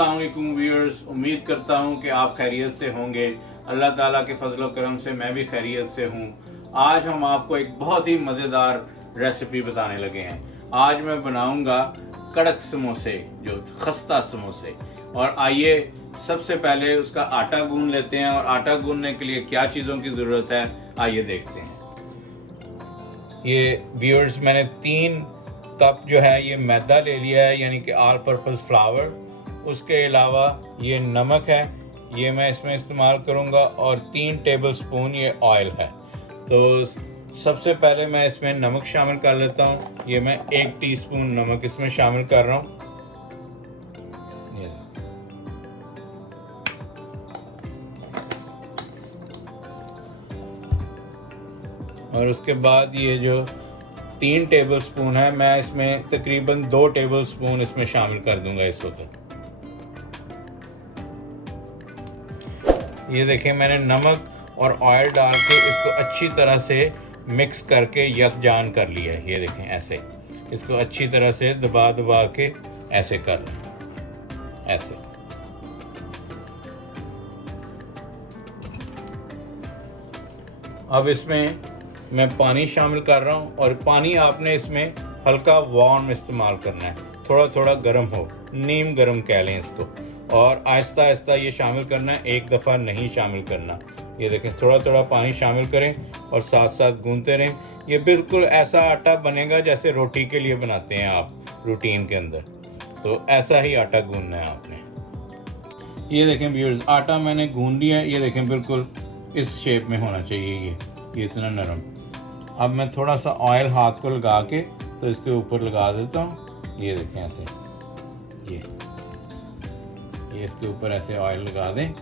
अस्सलाम वालेकुम व्यूअर्स, उम्मीद करता हूँ कि आप खैरियत से होंगे। अल्लाह ताला के फजल करम से मैं भी खैरियत से हूँ। आज हम आपको एक बहुत ही मज़ेदार रेसिपी बताने लगे हैं। आज मैं बनाऊँगा कड़क समोसे, जो खस्ता समोसे। और आइए सबसे पहले उसका आटा गूंद लेते हैं, और आटा गूंदने के लिए क्या चीज़ों की ज़रूरत है आइए देखते हैं। ये व्यूअर्स, मैंने 3 कप जो है ये मैदा ले लिया है, यानी कि ऑल पर्पस फ्लावर। उसके अलावा ये नमक है, ये मैं इसमें इस्तेमाल करूँगा, और 3 टेबल स्पून ये ऑयल है। तो सबसे पहले मैं इसमें नमक शामिल कर लेता हूँ। ये मैं 1 टीस्पून नमक इसमें शामिल कर रहा हूँ। और उसके बाद ये जो 3 टेबल स्पून है, मैं इसमें तकरीबन 2 टेबल स्पून इसमें शामिल कर दूंगा इस वक्त। ये देखिए, मैंने नमक और ऑयल डाल के इसको अच्छी तरह से मिक्स करके यकजान कर लिया है। ये देखें, ऐसे इसको अच्छी तरह से दबा दबा के ऐसे कर लें, ऐसे। अब इसमें मैं पानी शामिल कर रहा हूँ, और पानी आपने इसमें हल्का वार्म इस्तेमाल करना है, थोड़ा थोड़ा गर्म हो, नीम गर्म कह लें इसको। और आहिस्ता आहिस्ता ये शामिल करना है, एक दफ़ा नहीं शामिल करना। ये देखें, थोड़ा थोड़ा पानी शामिल करें और साथ साथ गूंदते रहें। ये बिल्कुल ऐसा आटा बनेगा जैसे रोटी के लिए बनाते हैं आप रूटीन के अंदर। तो ऐसा ही आटा गूंदना है आपने। ये देखें व्यूअर्स, आटा मैंने गूंद लिया है। ये देखें, बिल्कुल इस शेप में होना चाहिए ये इतना नरम। अब मैं थोड़ा सा ऑयल हाथ को लगा के तो इसके ऊपर लगा देता हूँ। ये देखें, ऐसे ये इसके ऊपर ऐसे ऑयल लगा दें,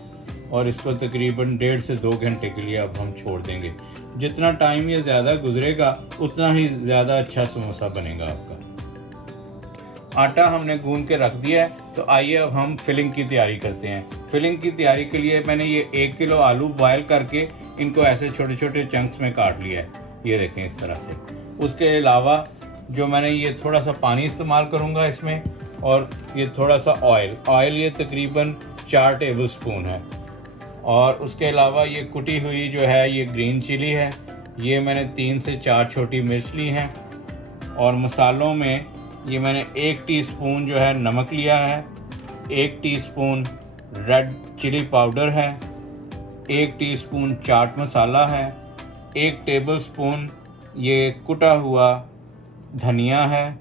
और इसको तकरीबन 1.5 से 2 घंटे के लिए अब हम छोड़ देंगे। जितना टाइम ये ज़्यादा गुजरेगा उतना ही ज़्यादा अच्छा समोसा बनेगा आपका। आटा हमने गूंद के रख दिया है, तो आइए अब हम फिलिंग की तैयारी करते हैं। फिलिंग की तैयारी के लिए मैंने ये 1 किलो आलू बॉयल करके इनको ऐसे छोटे छोटे चंक्स में काट लिया है। ये देखें, इस तरह से। उसके अलावा जो मैंने ये थोड़ा सा पानी इस्तेमाल करूँगा इसमें, और ये थोड़ा सा ऑयल ये तकरीबन 4 टेबल स्पून है। और उसके अलावा ये कुटी हुई जो है ये ग्रीन चिली है, ये मैंने 3 से 4 छोटी मिर्च ली हैं। और मसालों में ये मैंने 1 टीस्पून जो है नमक लिया है, 1 टीस्पून रेड चिली पाउडर है, 1 टीस्पून चाट मसाला है, 1 टेबल स्पून ये कुटा हुआ धनिया है।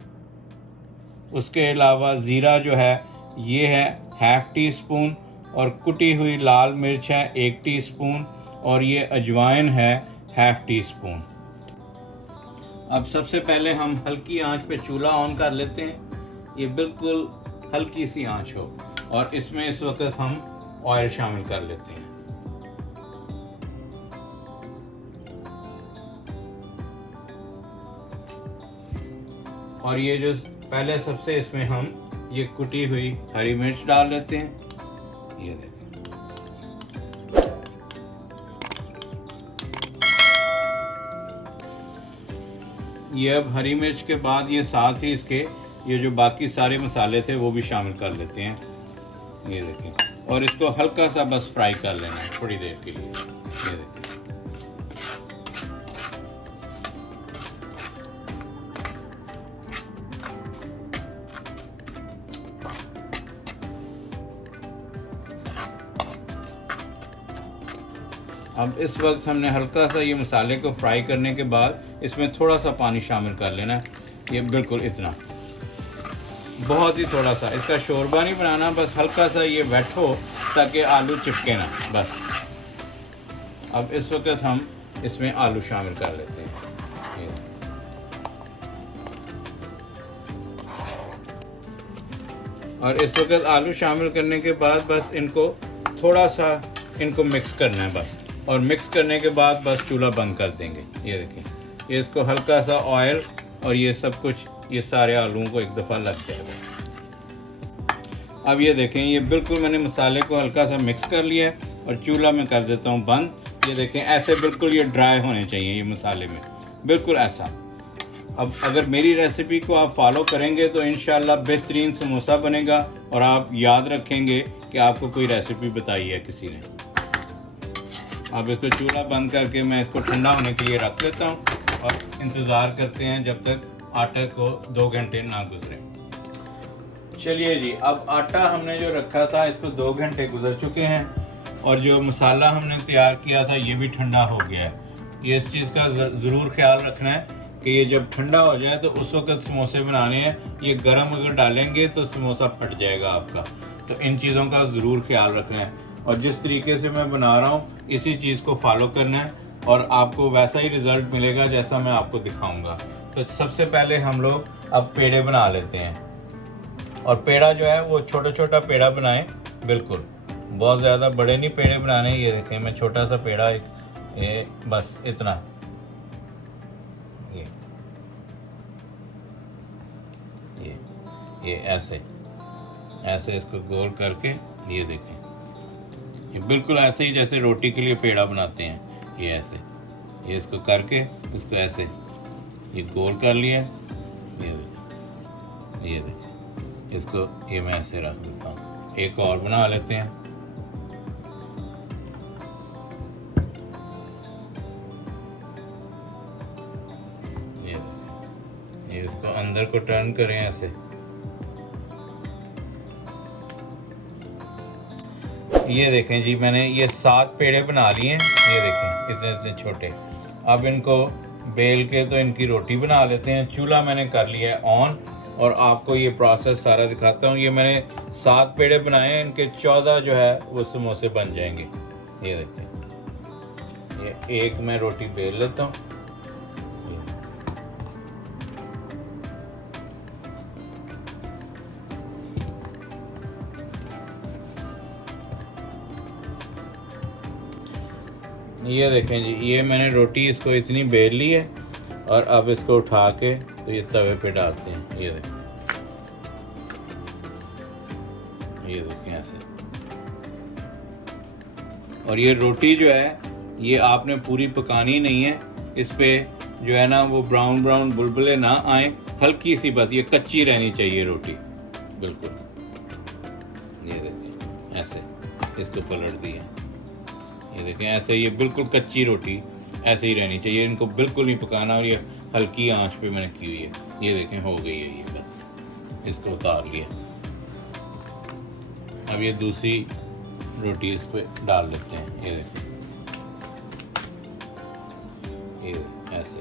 उसके अलावा ज़ीरा जो है ये है 1/2 टीस्पून, और कुटी हुई लाल मिर्च है 1 टीस्पून, और ये अजवाइन है 1/2 टीस्पून। अब सबसे पहले हम हल्की आंच पे चूल्हा ऑन कर लेते हैं। ये बिल्कुल हल्की सी आंच हो, और इसमें इस वक्त हम ऑयल शामिल कर लेते हैं। और ये जो पहले सबसे इसमें हम ये कुटी हुई हरी मिर्च डाल लेते हैं। ये देखें, ये अब हरी मिर्च के बाद ये साथ ही इसके ये जो बाकी सारे मसाले थे वो भी शामिल कर लेते हैं। ये देखें, और इसको हल्का सा बस फ्राई कर लेना है थोड़ी देर के लिए। ये देखें, अब इस वक्त हमने हल्का सा ये मसाले को फ्राई करने के बाद इसमें थोड़ा सा पानी शामिल कर लेना है। ये बिल्कुल इतना, बहुत ही थोड़ा सा, इसका शोरबा नहीं बनाना, बस हल्का सा ये वेट हो ताकि आलू चिपके ना, बस। अब इस वक्त हम इसमें आलू शामिल कर लेते हैं। और इस वक्त आलू शामिल करने के बाद बस इनको थोड़ा सा इनको मिक्स करना है बस, और मिक्स करने के बाद बस चूल्हा बंद कर देंगे। ये देखिए, ये इसको हल्का सा ऑयल और ये सब कुछ ये सारे आलूओं को एक दफ़ा लग जाएगा। अब ये देखें, ये बिल्कुल मैंने मसाले को हल्का सा मिक्स कर लिया है, और चूल्हा में कर देता हूँ बंद। ये देखें, ऐसे बिल्कुल ये ड्राई होने चाहिए ये मसाले में, बिल्कुल ऐसा। अब अगर मेरी रेसिपी को आप फॉलो करेंगे तो इंशाल्लाह बेहतरीन समोसा बनेगा और आप याद रखेंगे कि आपको कोई रेसिपी बताई है किसी ने। अब इसको चूल्हा बंद करके मैं इसको ठंडा होने के लिए रख देता हूँ और इंतज़ार करते हैं जब तक आटे को 2 घंटे ना गुजरे। चलिए जी, अब आटा हमने जो रखा था इसको 2 घंटे गुजर चुके हैं और जो मसाला हमने तैयार किया था ये भी ठंडा हो गया है। ये इस चीज़ का ज़रूर ख्याल रखना है कि ये जब ठंडा हो जाए तो उस वक्त समोसे बनाने हैं। ये गरम अगर डालेंगे तो समोसा फट जाएगा आपका, तो इन चीज़ों का ज़रूर ख्याल रखना है और जिस तरीके से मैं बना रहा हूँ इसी चीज़ को फॉलो करना है और आपको वैसा ही रिज़ल्ट मिलेगा जैसा मैं आपको दिखाऊंगा। तो सबसे पहले हम लोग अब पेड़े बना लेते हैं और पेड़ा जो है वो छोटा छोटा पेड़ा बनाएं, बिल्कुल बहुत ज़्यादा बड़े नहीं पेड़े बनाने। ये देखें मैं छोटा सा पेड़ा ये बस इतना, ये ऐसे इसको गोल करके ये देखें, ये बिल्कुल ऐसे ही जैसे रोटी के लिए पेड़ा बनाते हैं। ये ऐसे ये इसको करके इसको ऐसे ये गोल कर लिया। ये देखें इसको ये मैं ऐसे रख देता हूँ। एक और बना लेते हैं। ये इसको अंदर को टर्न करें ऐसे। ये देखें जी, मैंने ये 7 पेड़े बना लिए हैं। ये देखें इतने इतने छोटे। अब इनको बेल के तो इनकी रोटी बना लेते हैं। चूल्हा मैंने कर लिया है ऑन और आपको ये प्रोसेस सारा दिखाता हूँ। ये मैंने 7 पेड़े बनाए हैं, इनके 14 जो है वो समोसे बन जाएंगे। ये देखें, ये एक मैं रोटी बेल लेता हूँ। ये देखें जी, ये मैंने रोटी इसको इतनी बेल ली है और अब इसको उठा के तो ये तवे पे डालते हैं। ये देखें ऐसे। और ये रोटी जो है ये आपने पूरी पकानी नहीं है, इस पे जो है ना वो ब्राउन ब्राउन बुलबुले ना आए, हल्की सी बस ये कच्ची रहनी चाहिए रोटी बिल्कुल। ये देखें ऐसे इसको पलट दिए। ये देखें ऐसे, ये बिल्कुल कच्ची रोटी ऐसे ही रहनी चाहिए, इनको बिल्कुल नहीं पकाना और ये हल्की आंच पे मैंने की हुई है। ये देखें हो गई है ये, बस इसको उतार लिया। अब ये दूसरी रोटी इस पे डाल लेते हैं। ये देखें ये ऐसे।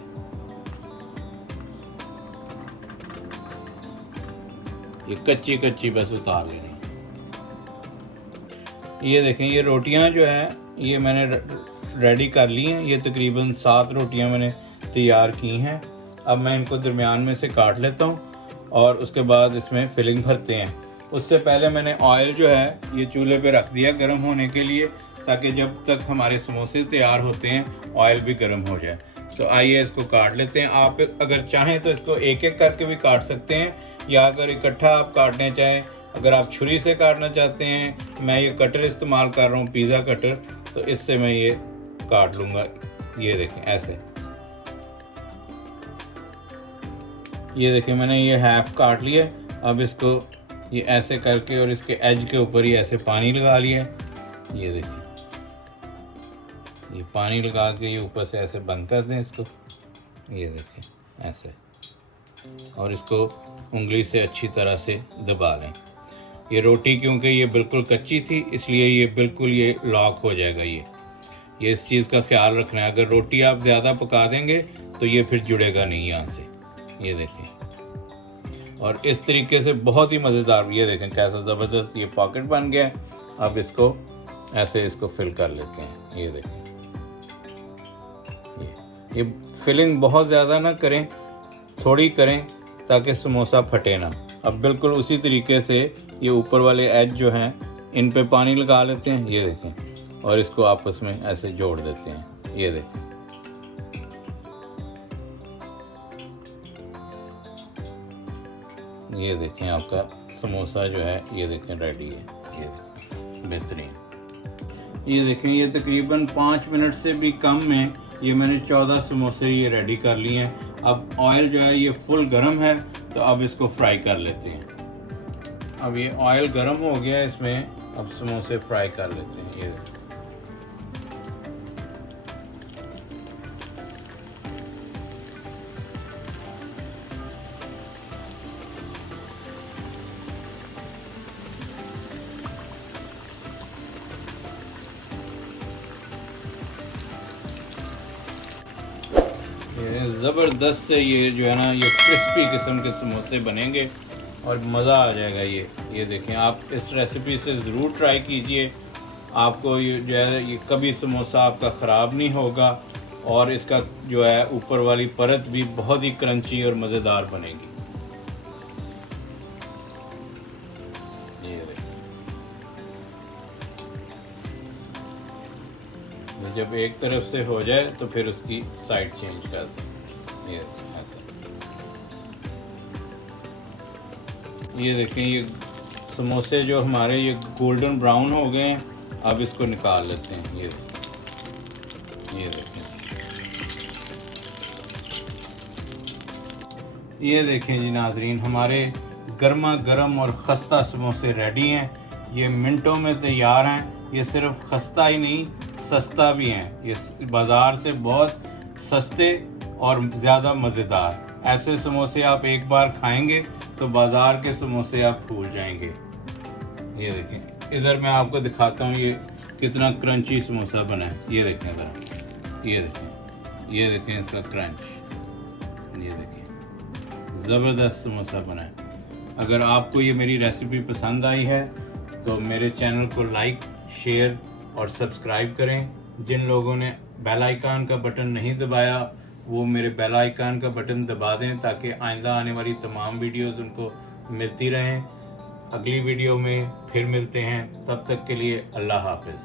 ये कच्ची कच्ची बस उतार लेनी। ये देखें ये रोटियां जो है ये मैंने रेडी कर ली हैं। ये तकरीबन 7 रोटियां मैंने तैयार की हैं। अब मैं इनको दरमियान में से काट लेता हूं और उसके बाद इसमें फिलिंग भरते हैं। उससे पहले मैंने ऑयल जो है ये चूल्हे पे रख दिया गर्म होने के लिए, ताकि जब तक हमारे समोसे तैयार होते हैं ऑयल भी गर्म हो जाए। तो आइए इसको काट लेते हैं। आप अगर चाहें तो इसको एक एक करके भी काट सकते हैं, या अगर इकट्ठा आप काटने चाहें, अगर आप छुरी से काटना चाहते हैं, मैं ये कटर इस्तेमाल कर रहा हूँ पिज़्ज़ा कटर, तो इससे मैं ये काट लूँगा। ये देखें ऐसे। ये देखें मैंने ये हाफ काट लिया। अब इसको ये ऐसे करके और इसके एज के ऊपर ही ऐसे पानी लगा लिया। ये देखें ये पानी लगा के ये ऊपर से ऐसे बंद कर दें इसको। ये देखें ऐसे, और इसको उंगली से अच्छी तरह से दबा लें। ये रोटी क्योंकि ये बिल्कुल कच्ची थी इसलिए ये बिल्कुल ये लॉक हो जाएगा। ये इस चीज़ का ख्याल रखना है। अगर रोटी आप ज़्यादा पका देंगे तो ये फिर जुड़ेगा नहीं यहाँ से। ये देखें, और इस तरीके से बहुत ही मज़ेदार। ये देखें कैसा ज़बरदस्त ये पॉकेट बन गया है। अब इसको ऐसे इसको फिल कर लेते हैं। ये देखें ये फिलिंग बहुत ज़्यादा ना करें, थोड़ी करें ताकि समोसा फटे ना। अब बिल्कुल उसी तरीके से ये ऊपर वाले एज जो हैं इन पे पानी लगा लेते हैं। ये देखें, और इसको आपस में ऐसे जोड़ देते हैं। ये देखें ये देखें आपका समोसा जो है ये देखें रेडी है। ये देखें बेहतरीन। ये देखें ये तकरीबन 5 मिनट से भी कम में ये मैंने 14 समोसे ये रेडी कर लिए हैं। अब ऑयल जो है ये फुल गर्म है, तो अब इसको फ्राई कर लेते हैं। अब ये ऑयल गर्म हो गया है, इसमें अब समोसे फ्राई कर लेते हैं। ये ज़बरदस्त से ये जो है ना, ये क्रिस्पी किस्म के समोसे बनेंगे और मज़ा आ जाएगा। ये देखें, आप इस रेसिपी से ज़रूर ट्राई कीजिए। आपको ये जो है ये कभी समोसा आपका ख़राब नहीं होगा, और इसका जो है ऊपर वाली परत भी बहुत ही क्रंची और मज़ेदार बनेगी। ये देखें, जब एक तरफ से हो जाए तो फिर उसकी साइड चेंज कर दें। ये ऐसा, ये देखें, ये समोसे जो हमारे ये गोल्डन ब्राउन हो गए हैं। अब इसको निकाल लेते हैं। ये देखें, ये देखें जी नाजरीन, हमारे गर्मा गर्म और ख़स्ता समोसे रेडी हैं। ये मिनटों में तैयार हैं। ये सिर्फ खस्ता ही नहीं, सस्ता भी हैं। ये बाज़ार से बहुत सस्ते और ज़्यादा मज़ेदार। ऐसे समोसे आप एक बार खाएंगे तो बाज़ार के समोसे आप भूल जाएंगे। ये देखें, इधर मैं आपको दिखाता हूँ ये कितना क्रंची समोसा बना है। ये देखें ज़रा, ये देखें इसका क्रंच। ये देखें, ज़बरदस्त समोसा बना है। अगर आपको ये मेरी रेसिपी पसंद आई है तो मेरे चैनल को लाइक, शेयर और सब्सक्राइब करें। जिन लोगों ने बेल आइकन का बटन नहीं दबाया वो मेरे बेल आइकन का बटन दबा दें, ताकि आइंदा आने वाली तमाम वीडियोस उनको मिलती रहें। अगली वीडियो में फिर मिलते हैं, तब तक के लिए अल्लाह हाफ़िज़।